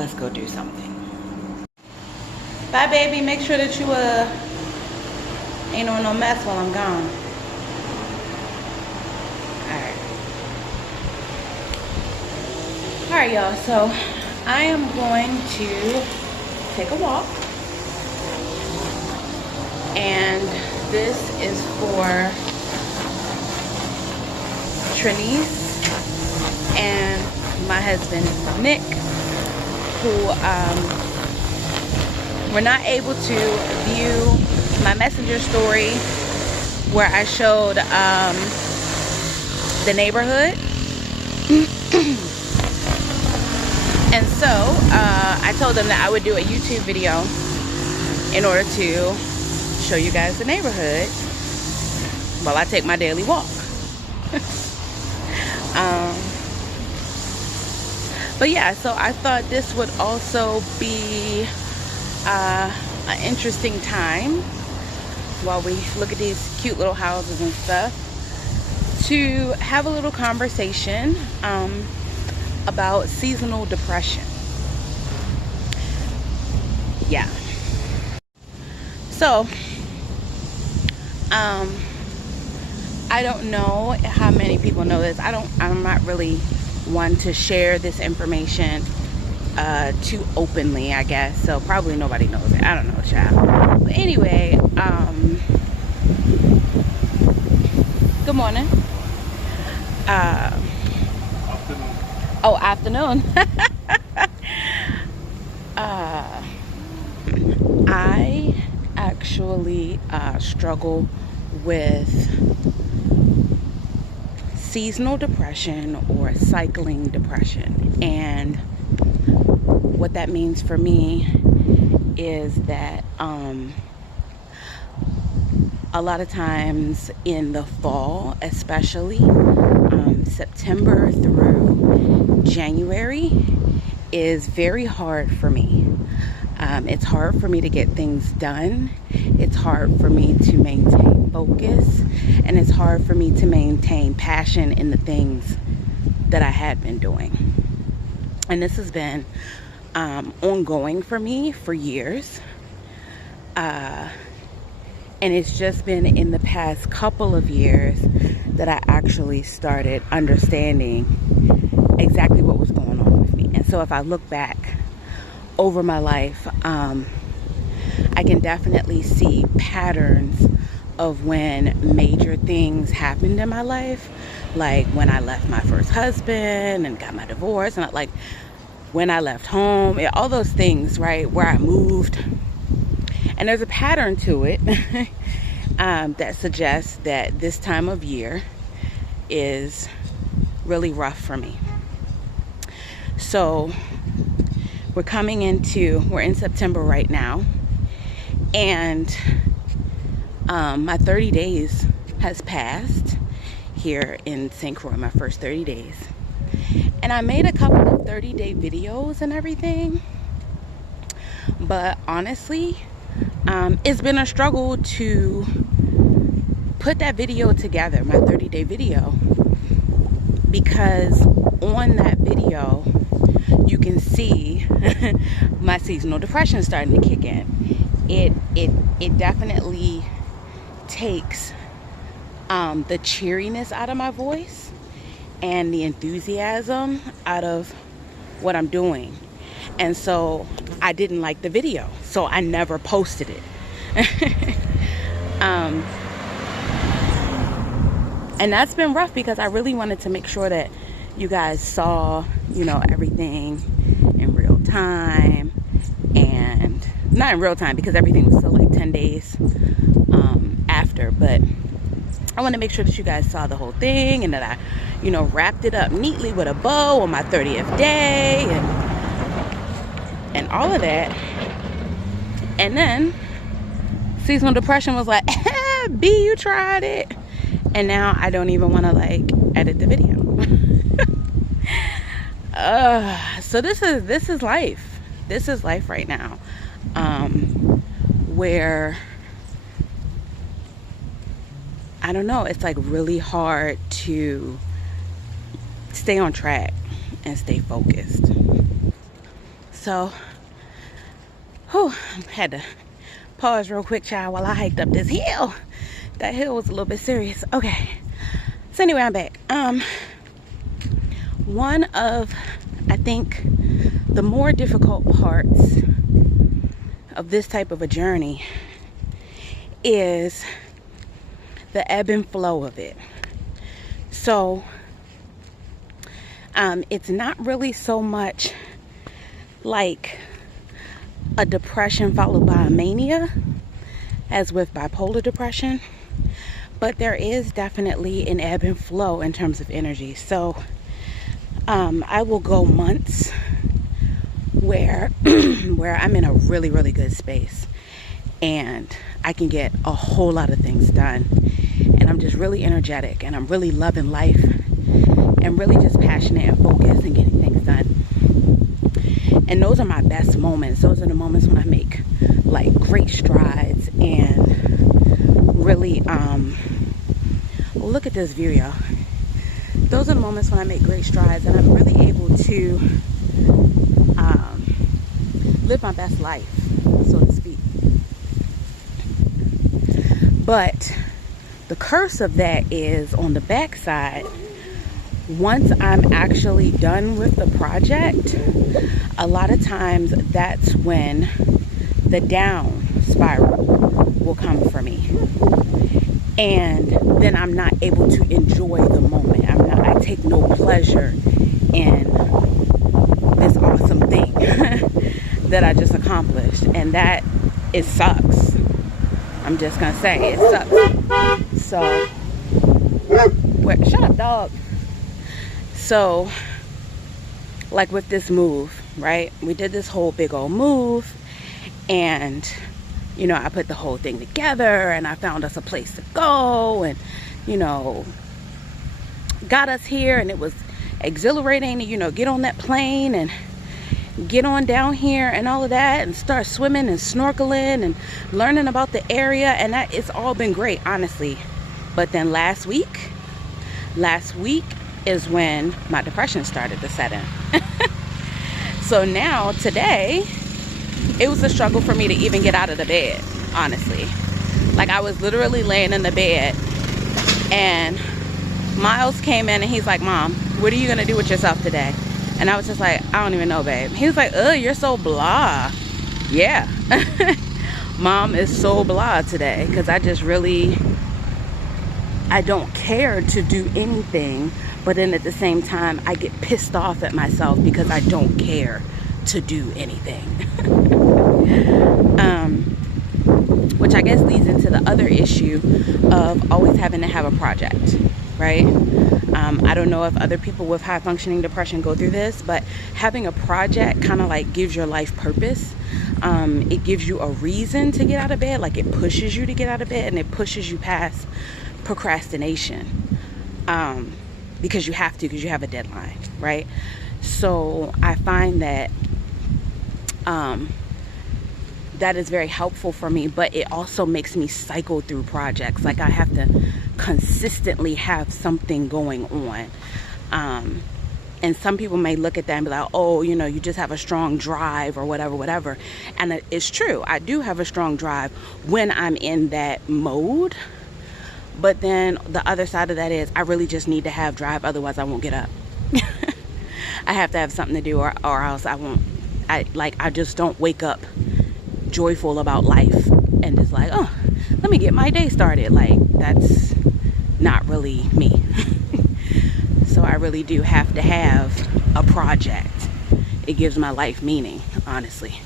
let's go do something. Bye, baby. Make sure that you ain't on no mess while I'm gone. Alright, y'all. So I am going to take a walk. And this is for Trinice and my husband Nick, who were not able to view my messenger story where I showed the neighborhood. And so I told them that I would do a YouTube video in order to show you guys the neighborhood while I take my daily walk. But yeah, so I thought this would also be an interesting time while we look at these cute little houses and stuff, to have a little conversation about seasonal depression. Yeah. So I don't know how many people know this. I'm not really one to share this information too openly, I guess. So probably nobody knows it. I don't know, child. But anyway, good morning. Afternoon. Oh, afternoon. I actually struggle with seasonal depression or cycling depression. And what that means for me is that a lot of times in the fall, especially September through January, is very hard for me. It's hard for me to get things done. It's hard for me to maintain focus, and it's hard for me to maintain passion in the things that I had been doing. And this has been ongoing for me for years. And it's just been in the past couple of years that I actually started understanding exactly what was going on with me. And so if I look back over my life, I can definitely see patterns of when major things happened in my life, like when I left my first husband and got my divorce, and like when I left home, all those things, right, where I moved. And there's a pattern to it that suggests that this time of year is really rough for me. So we're in September right now, and my 30 days has passed here in St. Croix, my first 30 days. And I made a couple of 30-day videos and everything, but honestly, it's been a struggle to put that video together, my 30-day video, because on that video you can see my seasonal depression starting to kick in. It definitely takes the cheeriness out of my voice and the enthusiasm out of what I'm doing. And so I didn't like the video, so I never posted it. And that's been rough because I really wanted to make sure that you guys saw, everything in real time. And not in real time because everything was still like 10 days after, but I want to make sure that you guys saw the whole thing, and that I, wrapped it up neatly with a bow on my 30th day and all of that. And then seasonal depression was like, B, you tried it. And now I don't even want to edit the video. So this is life. This is life right now. Where I don't know, it's really hard to stay on track and stay focused. So, whew, had to pause real quick, child, while I hiked up this hill. That hill was a little bit serious. Okay. So anyway, I'm back. One of, I think, the more difficult parts of this type of a journey is the ebb and flow of it. So, it's not really so much like a depression followed by a mania as with bipolar depression, but there is definitely an ebb and flow in terms of energy. So I will go months where where I'm in a really, really good space and I can get a whole lot of things done, and I'm just really energetic and I'm really loving life and really just passionate and focused and getting things done. And those are my best moments. Those are the moments when I make like great strides and really look at this view, y'all. Those are the moments when I make great strides and I'm really able to live my best life, so to speak. But the curse of that is on the backside. Once I'm actually done with the project, a lot of times that's when the down spiral will come for me. And then I'm not able to enjoy the moment. I take no pleasure in this awesome thing that I just accomplished. And it sucks. I'm just going to say, it sucks. So, shut up, dog. So, like with this move, right? We did this whole big old move, and, you know, I put the whole thing together, and I found us a place to go, and, you know, got us here, and it was exhilarating to, you know, get on that plane and get on down here and all of that and start swimming and snorkeling and learning about the area, and that it's all been great, honestly. But then last week is when my depression started to set in. So now today it was a struggle for me to even get out of the bed, honestly. Like, I was literally laying in the bed and Miles came in and he's like, "Mom, what are you gonna do with yourself today?" And I was just like, "I don't even know, babe." He was like, "Oh, you're so blah." Yeah. Mom is so blah today because I don't care to do anything, but then at the same time I get pissed off at myself because I don't care to do anything. Which I guess leads into the other issue of always having to have a project, right? I don't know if other people with high functioning depression go through this, but having a project kind of like gives your life purpose. It gives you a reason to get out of bed, like it pushes you to get out of bed, and it pushes you past procrastination, because you have to, because you have a deadline, right? So I find that that is very helpful for me, but it also makes me cycle through projects. Like, I have to consistently have something going on. And some people may look at that and be like, "Oh, you know, you just have a strong drive," or whatever. And it's true. I do have a strong drive when I'm in that mode. But then the other side of that is I really just need to have drive, otherwise I won't get up. I have to have something to do, or else I just don't wake up joyful about life and just like, "Oh, let me get my day started." Like, that's not really me. So I really do have to have a project. It gives my life meaning, honestly.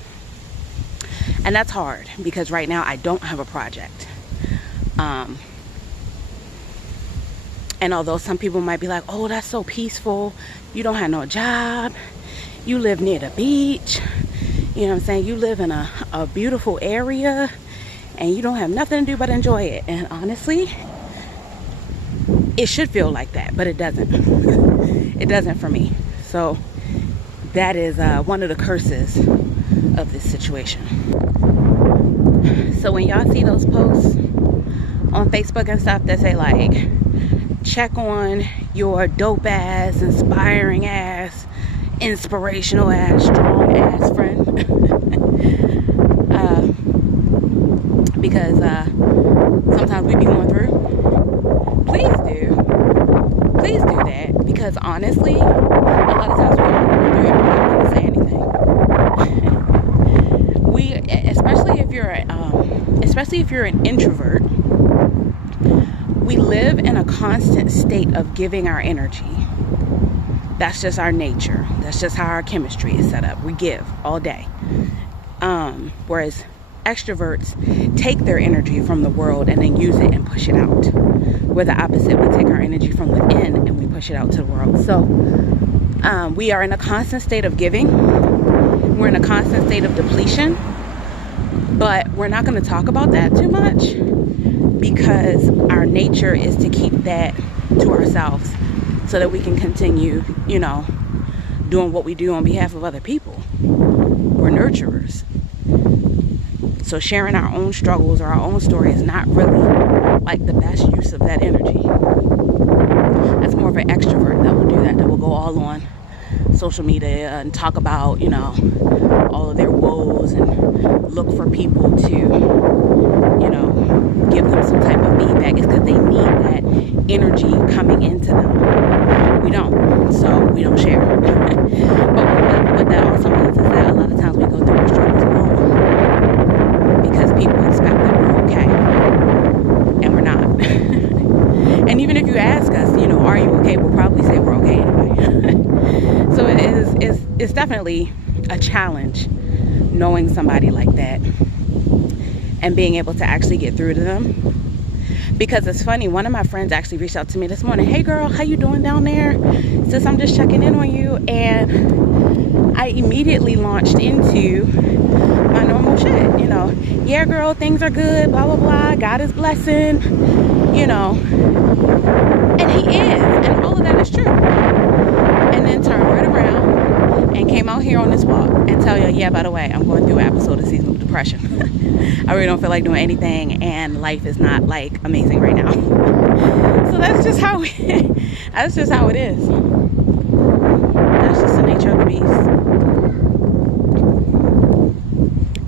And that's hard because right now I don't have a project. And although some people might be like, "Oh, that's so peaceful. You don't have no job. You live near the beach. You know what I'm saying? You live in a beautiful area and you don't have nothing to do but enjoy it." And honestly, it should feel like that, but it doesn't. It doesn't for me. So that is one of the curses of this situation. So when y'all see those posts on Facebook and stuff that say like, "Check on your dope ass, inspiring ass inspirational ass, strong ass friend. Because sometimes we be going through. Please do that. Because honestly, a lot of times we're going through and we're not going to say anything. Especially if you're an introvert, we live in a constant state of giving our energy. That's just our nature. That's just how our chemistry is set up. We give all day. Whereas extroverts take their energy from the world and then use it and push it out. We're the opposite. We take our energy from within and we push it out to the world. So we are in a constant state of giving. We're in a constant state of depletion. But we're not going to talk about that too much because our nature is to keep that to ourselves so that we can continue, doing what we do on behalf of other people. We're nurturers. So sharing our own struggles or our own story is not really like the best use of that energy. That's more of an extrovert that will do that will go all on social media and talk about, all of their woes and look for people to, give them some type of feedback. It's because they need that energy coming into them. We don't, so we don't share. but that also means is that a lot of times we go through our struggles alone because people expect that we're okay, and we're not. And even if you ask us, are you okay? We'll probably say we're okay anyway. So it's definitely a challenge knowing somebody like that and being able to actually get through to them. Because it's funny, one of my friends actually reached out to me this morning. Hey girl, how you doing down there? Says I'm just checking in on you. And I immediately launched into my normal shit. Yeah girl, things are good, blah blah blah, God is blessing, and he is, and all of that is true. And then turned right around and came out here on this walk and tell you, yeah, by the way, I'm going through an episode of seasonal depression. I really don't feel like doing anything, and life is not like amazing right now. So that's just how it is. That's just the nature of the beast.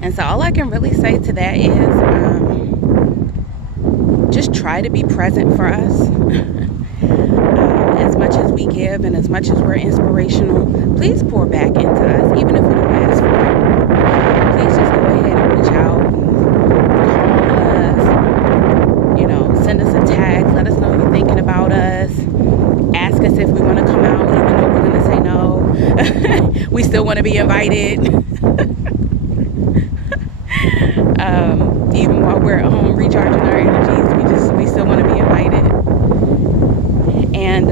And so all I can really say to that is just try to be present for us. As much as we give and as much as we're inspirational, please pour back into us, even if we don't ask for it. Please just go ahead and reach out and call us, send us a text, let us know you're thinking about us, ask us if we want to come out, even though we're going to say no. We still want to be invited. Even while we're at home recharging our energies, we still want to be invited. And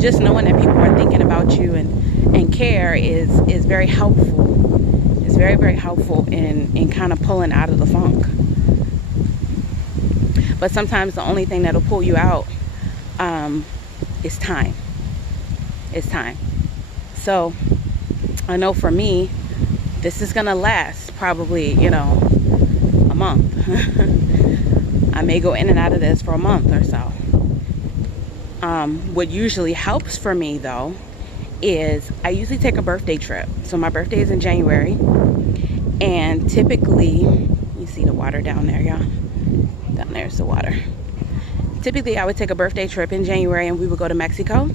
just knowing that people are thinking about you and care is very helpful. It's very, very helpful in kind of pulling out of the funk. But sometimes the only thing that'll pull you out is time. It's time. So I know for me, this is going to last probably, a month. I may go in and out of this for a month or so. What usually helps for me though is I usually take a birthday trip. So my birthday is in January, and typically, you see the water down there, y'all. Down there's the water. Typically I would take a birthday trip in January and we would go to Mexico,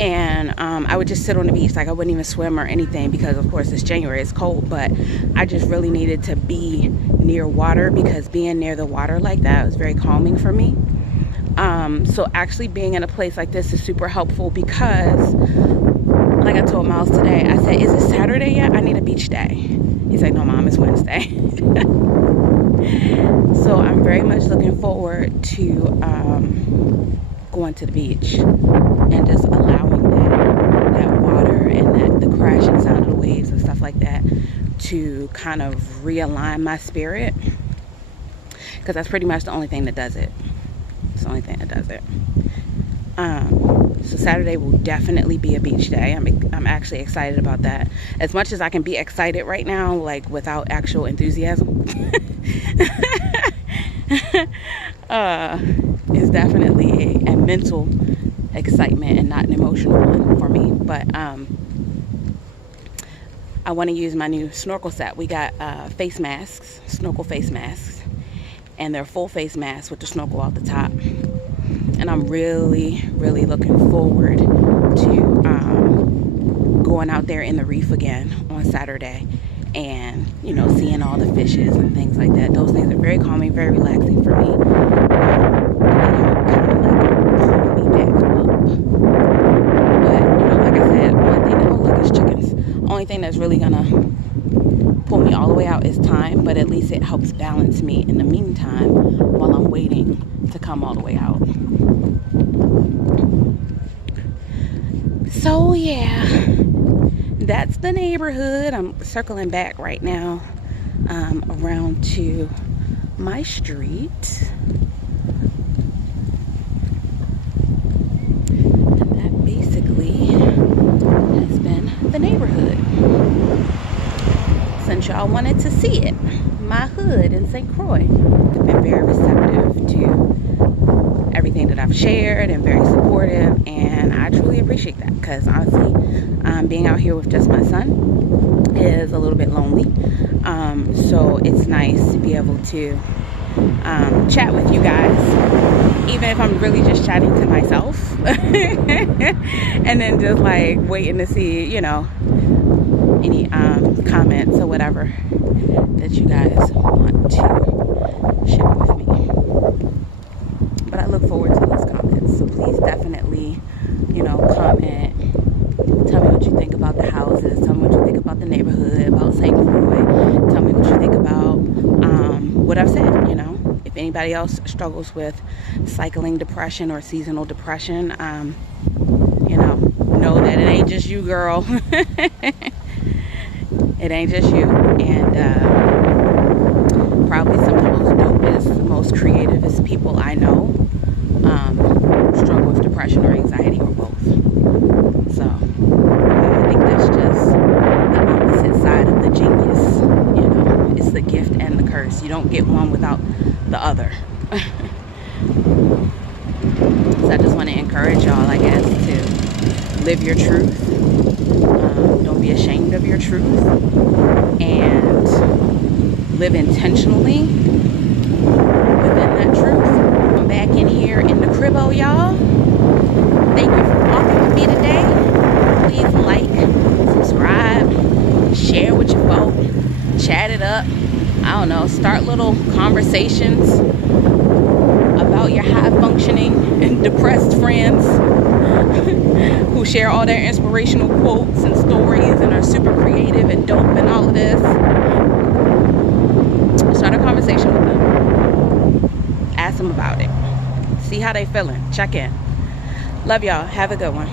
and I would just sit on the beach. Like I wouldn't even swim or anything because of course it's January, it's cold, but I just really needed to be near water because being near the water like that was very calming for me. So actually being in a place like this is super helpful because, like I told Miles today, I said, is it Saturday yet? I need a beach day. He's like, no mom, it's Wednesday. So I'm very much looking forward to going to the beach and just allowing that water and the crashing sound of the waves and stuff like that to kind of realign my spirit, because that's pretty much the only thing that does it. It's the only thing that does it. So Saturday will definitely be a beach day. I'm actually excited about that. As much as I can be excited right now, like without actual enthusiasm, it's definitely a mental excitement and not an emotional one for me. But I want to use my new snorkel set. We got face masks, snorkel face masks, and they're full face masks with the snorkel off the top. And I'm really, really looking forward to going out there in the reef again on Saturday and, you know, seeing all the fishes and things like that. Those things are very calming, very relaxing for me. Only thing that's really gonna pull me all the way out is time, but at least it helps balance me in the meantime while I'm waiting to come all the way out. So yeah, that's the neighborhood. I'm circling back right now around to my street. And that basically has been the neighborhood since y'all wanted to see it. My hood in St. Croix. They've been very receptive to everything that I've shared and very supportive, and I truly appreciate that, because honestly, being out here with just my son is a little bit lonely. So it's nice to be able to chat with you guys, even if I'm really just chatting to myself and then just like waiting to see, you know, any comments or whatever that you guys want to share with me. But I look forward to those comments, so please definitely, you know, comment. Tell me what you think about the houses. Tell me what you think about the neighborhood, about St. Croix. Tell me what you think about what I've said, you know. If anybody else struggles with cycling depression or seasonal depression, you know that it ain't just you, girl. It ain't just you. And probably some of the most dopest, most creativest people I know struggle with depression or anxiety or both. So I think that's just the opposite side of the genius. You know, it's the gift and the curse. You don't get one without the other. So I just want to encourage y'all, I guess, to live your truth. Don't be ashamed of your truth, and live intentionally within that truth. I'm back in here in the cribbo, y'all. Thank you for walking with me today. Please like, subscribe, share with your folk, chat it up. I don't know, start little conversations about your high functioning and depressed friends who share all their inspirational quotes and stories and are super creative and dope and all of this. Start a conversation with them. Ask them about it. See how they feeling. Check in. Love y'all. Have a good one.